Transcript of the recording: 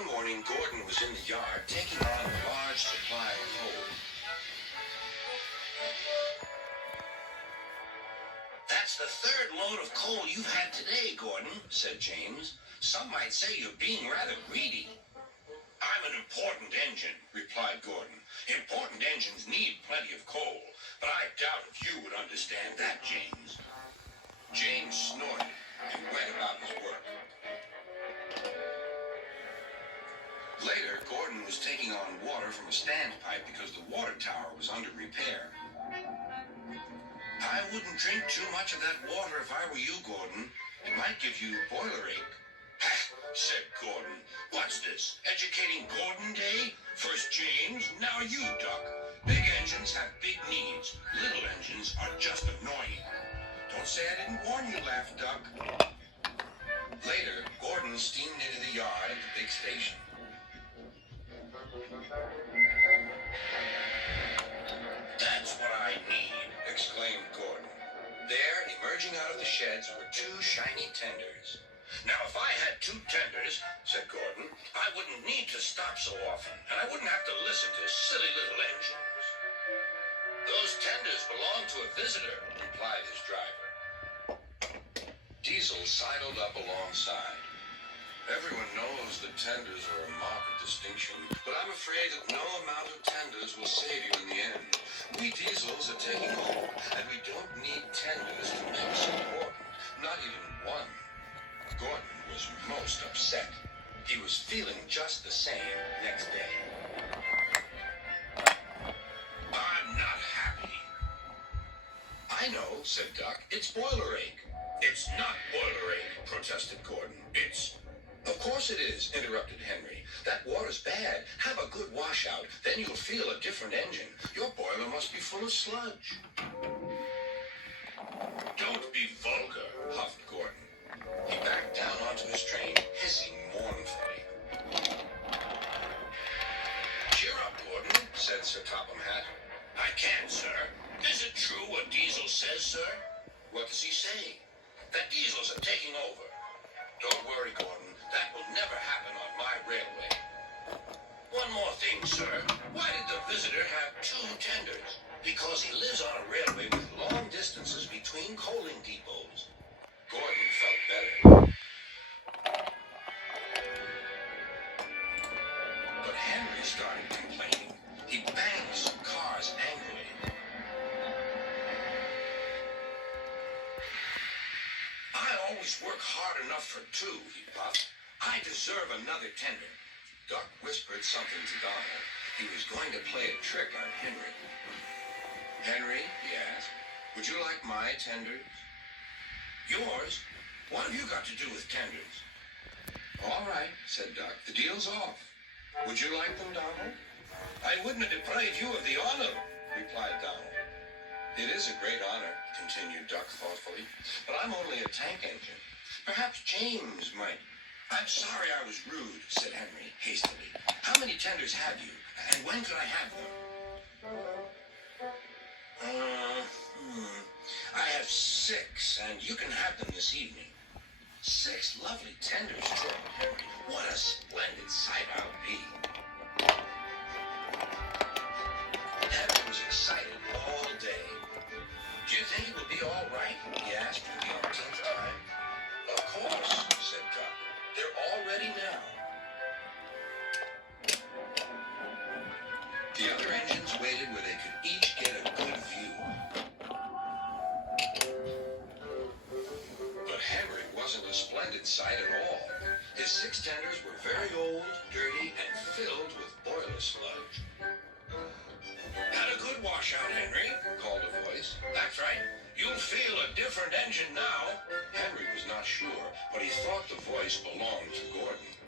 One morning, Gordon was in the yard taking on a large supply of coal. "That's the third load of coal you've had today, Gordon," said James. "Some might say you're being rather greedy." "I'm an important engine," replied Gordon. "Important engines need plenty of coal, but I doubt if you would understand that, James." James snorted and went about his work. Later, Gordon was taking on water from a standpipe because the water tower was under repair. "I wouldn't drink too much of that water if I were you, Gordon. It might give you boiler ache." said Gordon. "What's this, educating Gordon Day? First James, now you, Duck. Big engines have big needs. Little engines are just annoying." "Don't say I didn't warn you," laughed Duck. Later, Gordon steamed into the yard at the big station. "That's what I need," exclaimed Gordon. There, emerging out of the sheds, were two shiny tenders. "Now, if I had two tenders," said Gordon, "I wouldn't need to stop so often, and I wouldn't have to listen to silly little engines." "Those tenders belong to a visitor," replied his driver. Diesel sidled up alongside. "Everyone knows that tenders are a mark of distinction, but I'm afraid that no amount of tenders will save you in the end. We Diesels are taking over, and we don't need tenders to make us important, not even one." Gordon was most upset. He was feeling just the same next day. "I'm not happy." "I know," said Duck. "It's boiler ache." "It's not boiler ache," protested Gordon. "Of course it is," interrupted Henry. "That water's bad. Have a good washout, then you'll feel a different engine. Your boiler must be full of sludge." "Don't be vulgar," huffed Gordon. He backed down onto his train, hissing mournfully. "Cheer up, Gordon," said Sir Topham Hatt. "I can't, sir. Is it true what Diesel says, sir?" "What does he say?" "That Diesels are taking over." "Don't worry, Gordon. That will never happen on my railway." "One more thing, sir. Why did the visitor have two tenders?" "Because he lives on a railway with long distances between coaling depots." Gordon felt better. But Henry started complaining. He banged some cars angrily. "I always work hard enough for two," he puffed. "I deserve another tender." Duck whispered something to Donald. He was going to play a trick on Henry. "Henry," he asked, "would you like my tenders?" "Yours? What have you got to do with tenders?" "All right," said Duck. "The deal's off. Would you like them, Donald?" "I wouldn't have deprived you of the honor," replied Donald. "It is a great honor," continued Duck thoughtfully, "but I'm only a tank engine. Perhaps James might—" "I'm sorry I was rude," said Henry hastily. "How many tenders have you, and when could I have them?" "I have 6, and you can have them this evening." 6 lovely tenders, chortled Henry. "What a splendid sight I'll be." Henry was excited all day. "Do you think it will be all right?" he asked for the umpteenth time. "Of course," said Duck. "They're all ready now." The other engines waited where they could each get a good view. But Henry wasn't a splendid sight at all. His 6 tenders were very old, dirty, and filled with boiler sludge. "Had a good washout, Henry," called a voice. "That's right. You'll feel a different engine now." Henry was not sure, but he thought the voice belonged to Gordon.